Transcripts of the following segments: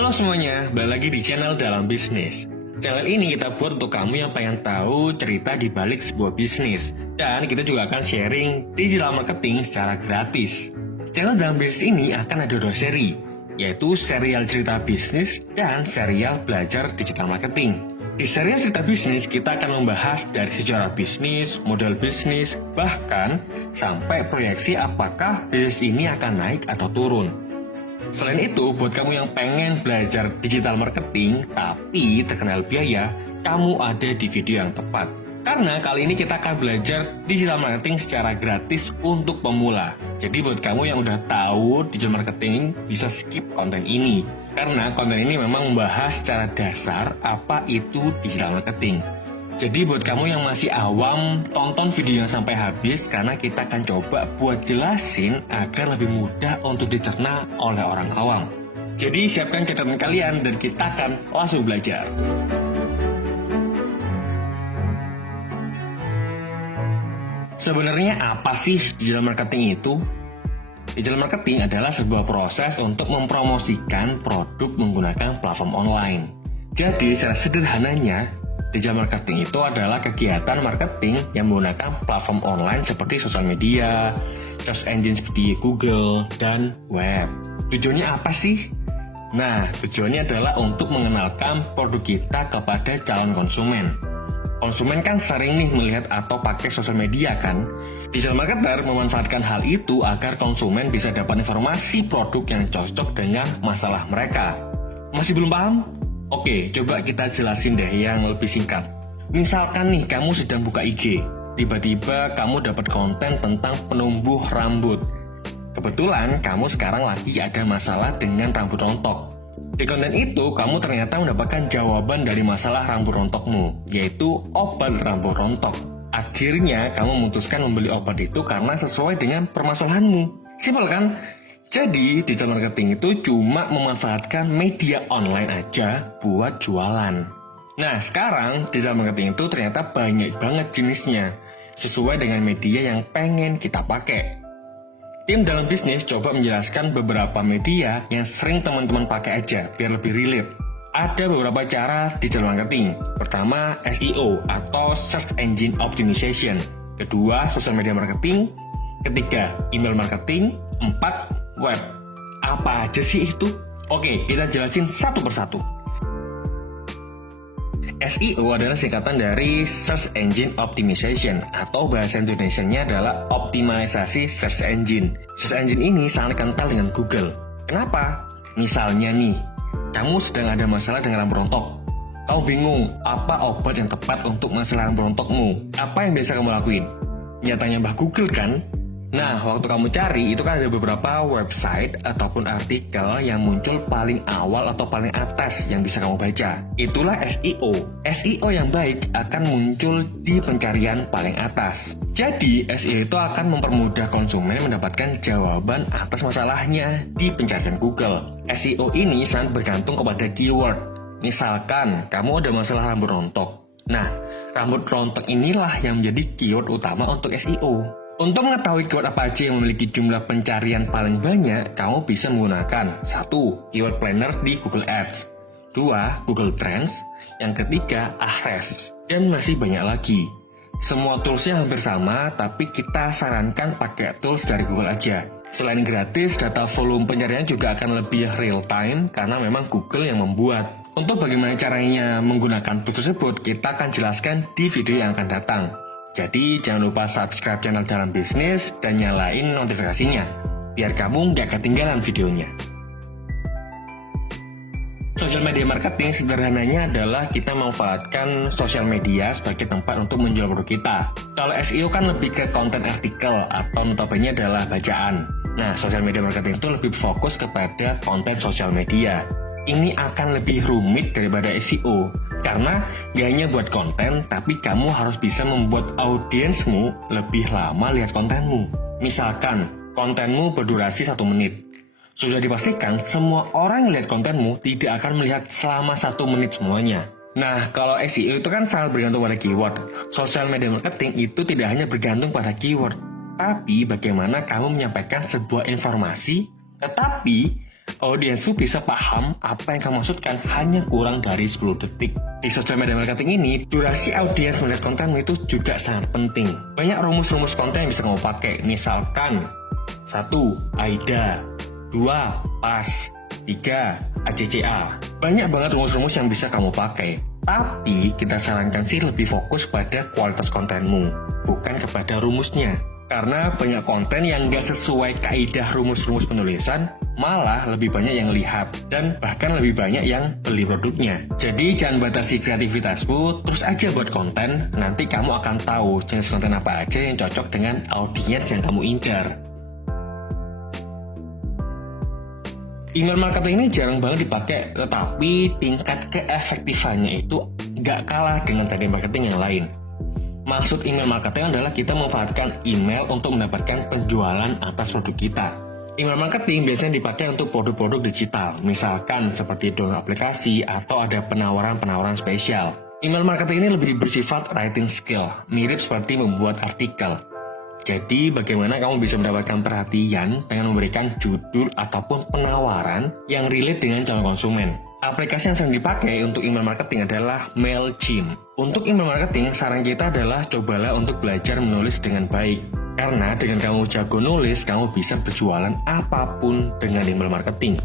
Halo semuanya, balik lagi di channel Dalam Bisnis. Channel ini kita buat untuk kamu yang pengen tahu cerita di balik sebuah bisnis. Dan kita juga akan sharing digital marketing secara gratis. Channel Dalam Bisnis ini akan ada 2 seri, yaitu serial cerita bisnis dan serial belajar digital marketing. Di serial cerita bisnis, kita akan membahas dari sejarah bisnis, model bisnis, bahkan sampai proyeksi apakah bisnis ini akan naik atau turun. Selain itu, buat kamu yang pengen belajar digital marketing tapi terkenal biaya, kamu ada di video yang tepat. Karena kali ini kita akan belajar digital marketing secara gratis untuk pemula. Jadi buat kamu yang udah tahu digital marketing, bisa skip konten ini. Karena konten ini memang membahas secara dasar apa itu digital marketing. Jadi buat kamu yang masih awam, tonton video yang sampai habis karena kita akan coba buat jelasin agar lebih mudah untuk dicerna oleh orang awam. Jadi siapkan catatan kalian dan kita akan langsung belajar. Sebenarnya apa sih digital marketing itu? Digital marketing adalah sebuah proses untuk mempromosikan produk menggunakan platform online. Jadi secara sederhananya, digital marketing itu adalah kegiatan marketing yang menggunakan platform online seperti sosial media, search engine seperti Google, dan web. Tujuannya apa sih? Nah, tujuannya adalah untuk mengenalkan produk kita kepada calon konsumen. Konsumen kan sering nih melihat atau pakai sosial media kan? Digital marketer memanfaatkan hal itu agar konsumen bisa dapat informasi produk yang cocok dengan masalah mereka. Masih belum paham? Oke, coba kita jelasin deh yang lebih singkat. Misalkan nih, kamu sedang buka IG. Tiba-tiba kamu dapat konten tentang penumbuh rambut. Kebetulan kamu sekarang lagi ada masalah dengan rambut rontok. Di konten itu, kamu ternyata mendapatkan jawaban dari masalah rambut rontokmu, yaitu obat rambut rontok. Akhirnya, kamu memutuskan membeli obat itu karena sesuai dengan permasalahanmu. Simpel kan? Jadi, digital marketing itu cuma memanfaatkan media online aja buat jualan. Nah, sekarang digital marketing itu ternyata banyak banget jenisnya, sesuai dengan media yang pengen kita pakai. Tim Dalam Bisnis coba menjelaskan beberapa media yang sering teman-teman pakai aja, biar lebih relate. Ada beberapa cara digital marketing. Pertama, SEO atau Search Engine Optimization. Kedua, social media marketing. Ketiga, email marketing. 4, web. Apa aja sih itu? Oke, kita jelasin satu persatu. SEO adalah singkatan dari Search Engine Optimization atau bahasa Indonesianya adalah optimalisasi search engine. Search engine ini sangat kental dengan Google. Kenapa? Misalnya nih, kamu sedang ada masalah dengan rambut rontok. Kamu bingung apa obat yang tepat untuk masalah rambut rontokmu. Apa yang biasa kamu lakuin? Nyatanya Mbah Google kan? Nah, waktu kamu cari, itu kan ada beberapa website ataupun artikel yang muncul paling awal atau paling atas yang bisa kamu baca. Itulah SEO. SEO yang baik akan muncul di pencarian paling atas. Jadi, SEO itu akan mempermudah konsumen mendapatkan jawaban atas masalahnya di pencarian Google. SEO ini sangat bergantung kepada keyword. Misalkan, kamu ada masalah rambut rontok. Nah, rambut rontok inilah yang menjadi keyword utama untuk SEO. Untuk mengetahui keyword apa aja yang memiliki jumlah pencarian paling banyak, kamu bisa menggunakan 1. Keyword Planner di Google Ads, 2. Google Trends, yang ketiga Ahrefs, dan masih banyak lagi. Semua toolsnya hampir sama, tapi kita sarankan pakai tools dari Google aja. Selain gratis, data volume pencarian juga akan lebih real time karena memang Google yang membuat. Untuk bagaimana caranya menggunakan tools tersebut, kita akan jelaskan di video yang akan datang. Jadi jangan lupa subscribe channel Dalam Bisnis dan nyalain notifikasinya, biar kamu nggak ketinggalan videonya. Social media marketing sederhananya adalah kita memanfaatkan sosial media sebagai tempat untuk menjual produk kita. Kalau SEO kan lebih ke konten artikel atau notabene adalah bacaan. Nah, social media marketing itu lebih fokus kepada konten sosial media. Ini akan lebih rumit daripada SEO, karena gak hanya buat konten, tapi kamu harus bisa membuat audiensmu lebih lama lihat kontenmu. Misalkan, kontenmu berdurasi 1 menit. Sudah dipastikan, semua orang yang lihat kontenmu tidak akan melihat selama 1 menit semuanya. Nah, kalau SEO itu kan sangat bergantung pada keyword. Social media marketing itu tidak hanya bergantung pada keyword, tapi bagaimana kamu menyampaikan sebuah informasi, tetapi Audiensmu bisa paham apa yang kamu maksudkan hanya kurang dari 10 detik. Di sosial media marketing ini, durasi audiens melihat kontenmu itu juga sangat penting. Banyak rumus-rumus konten yang bisa kamu pakai. Misalkan 1. AIDA 2. PAS 3. ACCA. Banyak banget rumus-rumus yang bisa kamu pakai. Tapi kita sarankan sih lebih fokus pada kualitas kontenmu, bukan kepada rumusnya. Karena banyak konten yang nggak sesuai kaidah rumus-rumus penulisan, malah lebih banyak yang lihat, dan bahkan lebih banyak yang beli produknya. Jadi jangan batasi kreativitasmu, terus aja buat konten, nanti kamu akan tahu jenis konten apa aja yang cocok dengan audiens yang kamu incar. Email marketing ini jarang banget dipakai, tetapi tingkat keefektifannya itu nggak kalah dengan teknik marketing yang lain. Maksud email marketing adalah kita memanfaatkan email untuk mendapatkan penjualan atas produk kita. Email marketing biasanya dipakai untuk produk-produk digital, misalkan seperti download aplikasi atau ada penawaran-penawaran spesial. Email marketing ini lebih bersifat writing skill, mirip seperti membuat artikel. Jadi bagaimana kamu bisa mendapatkan perhatian dengan memberikan judul ataupun penawaran yang relate dengan calon konsumen. Aplikasi yang sering dipakai untuk email marketing adalah MailChimp. Untuk email marketing, saran kita adalah cobalah untuk belajar menulis dengan baik. Karena dengan kamu jago nulis, kamu bisa berjualan apapun dengan email marketing.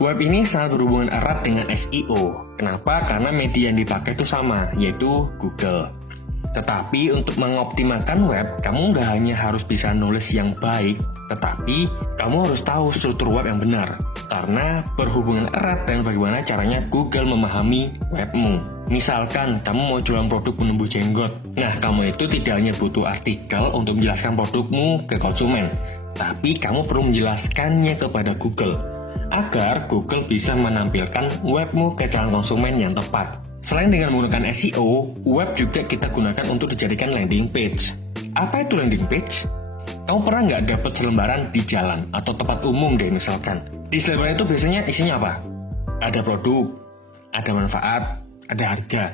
Web ini sangat berhubungan erat dengan SEO. Kenapa? Karena media yang dipakai itu sama, yaitu Google. Tetapi untuk mengoptimalkan web, kamu nggak hanya harus bisa nulis yang baik, tetapi kamu harus tahu struktur web yang benar. Karena berhubungan erat dengan bagaimana caranya Google memahami webmu. Misalkan kamu mau jualan produk penumbuh jenggot. Nah, kamu itu tidak hanya butuh artikel untuk menjelaskan produkmu ke konsumen, tapi kamu perlu menjelaskannya kepada Google, agar Google bisa menampilkan webmu ke calon konsumen yang tepat. Selain dengan menggunakan SEO, web juga kita gunakan untuk dijadikan landing page. Apa itu landing page? Kamu pernah nggak dapat selembaran di jalan atau tempat umum deh misalkan? Di selembaran itu biasanya isinya apa? Ada produk, ada manfaat, ada harga.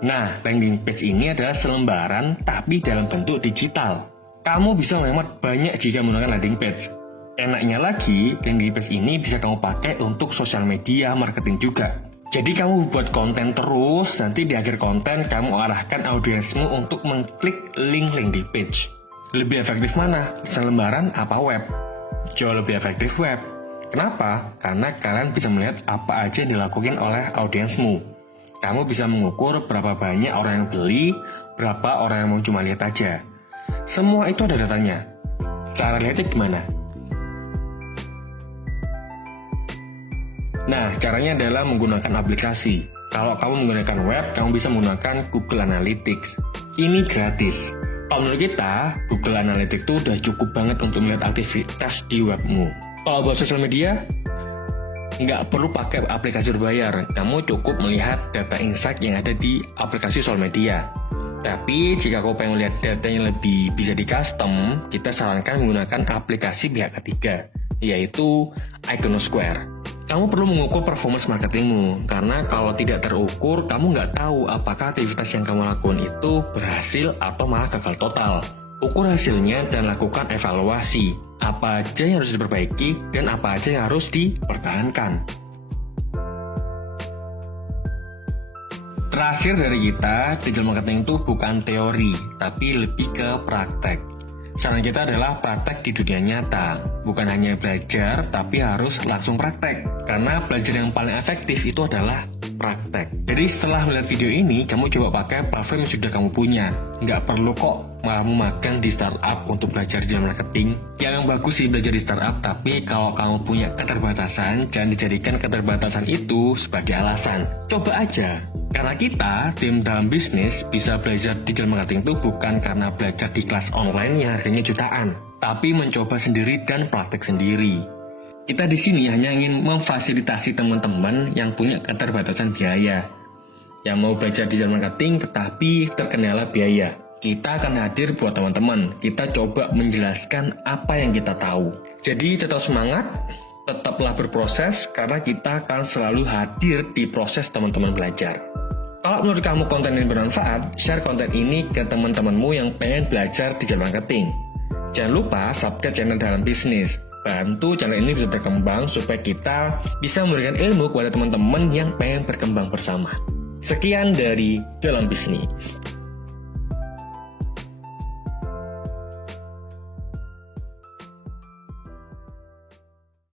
Nah, landing page ini adalah selembaran tapi dalam bentuk digital. Kamu bisa menghemat banyak jika menggunakan landing page. Enaknya lagi, landing page ini bisa kamu pakai untuk sosial media marketing juga. Jadi kamu buat konten terus, nanti di akhir konten kamu arahkan audiensmu untuk mengklik link landing page. Lebih efektif mana? Selembaran apa web? Jauh lebih efektif web. Kenapa? Karena kalian bisa melihat apa aja yang dilakukan oleh audiensmu. Kamu bisa mengukur berapa banyak orang yang beli, berapa orang yang mau cuma lihat aja. Semua itu ada datanya. Cara lihatnya gimana? Nah, caranya adalah menggunakan aplikasi. Kalau kamu menggunakan web, kamu bisa menggunakan Google Analytics. Ini gratis. Kalau menurut kita, Google Analytics itu udah cukup banget untuk melihat aktivitas di webmu. Kalau buat sosial media, nggak perlu pakai aplikasi berbayar. Kamu cukup melihat data insight yang ada di aplikasi sosial media. Tapi jika kamu pengen melihat data yang lebih bisa di custom, kita sarankan menggunakan aplikasi pihak ketiga, yaitu Iconosquare. Kamu perlu mengukur performance marketingmu, karena kalau tidak terukur, kamu nggak tahu apakah aktivitas yang kamu lakukan itu berhasil atau malah gagal total. Ukur hasilnya dan lakukan evaluasi. Apa aja yang harus diperbaiki dan apa aja yang harus dipertahankan. Terakhir dari kita, digital marketing itu bukan teori, tapi lebih ke praktek. Saran kita adalah praktek di dunia nyata, bukan hanya belajar, tapi harus langsung praktek. Karena belajar yang paling efektif itu adalah praktek. Jadi setelah melihat video ini, kamu coba pakai platform yang sudah kamu punya. Nggak perlu kok malah magang di startup untuk belajar digital marketing. Yang bagus sih belajar di startup, tapi kalau kamu punya keterbatasan, jangan dijadikan keterbatasan itu sebagai alasan. Coba aja. Karena kita, tim dalam bisnis, bisa belajar digital marketing itu bukan karena belajar di kelas online yang harganya jutaan, tapi mencoba sendiri dan praktek sendiri. Kita di sini hanya ingin memfasilitasi teman-teman yang punya keterbatasan biaya, yang mau belajar digital marketing tetapi terkendala biaya. Kita akan hadir buat teman-teman. Kita coba menjelaskan apa yang kita tahu. Jadi tetap semangat, tetaplah berproses, karena kita akan selalu hadir di proses teman-teman belajar. Kalau menurut kamu konten ini bermanfaat, share konten ini ke teman-temanmu yang pengen belajar digital marketing. Jangan lupa subscribe channel Dalam Bisnis. Bantu channel ini bisa berkembang supaya kita bisa memberikan ilmu kepada teman-teman yang pengen berkembang bersama. Sekian dari Dalam Bisnis.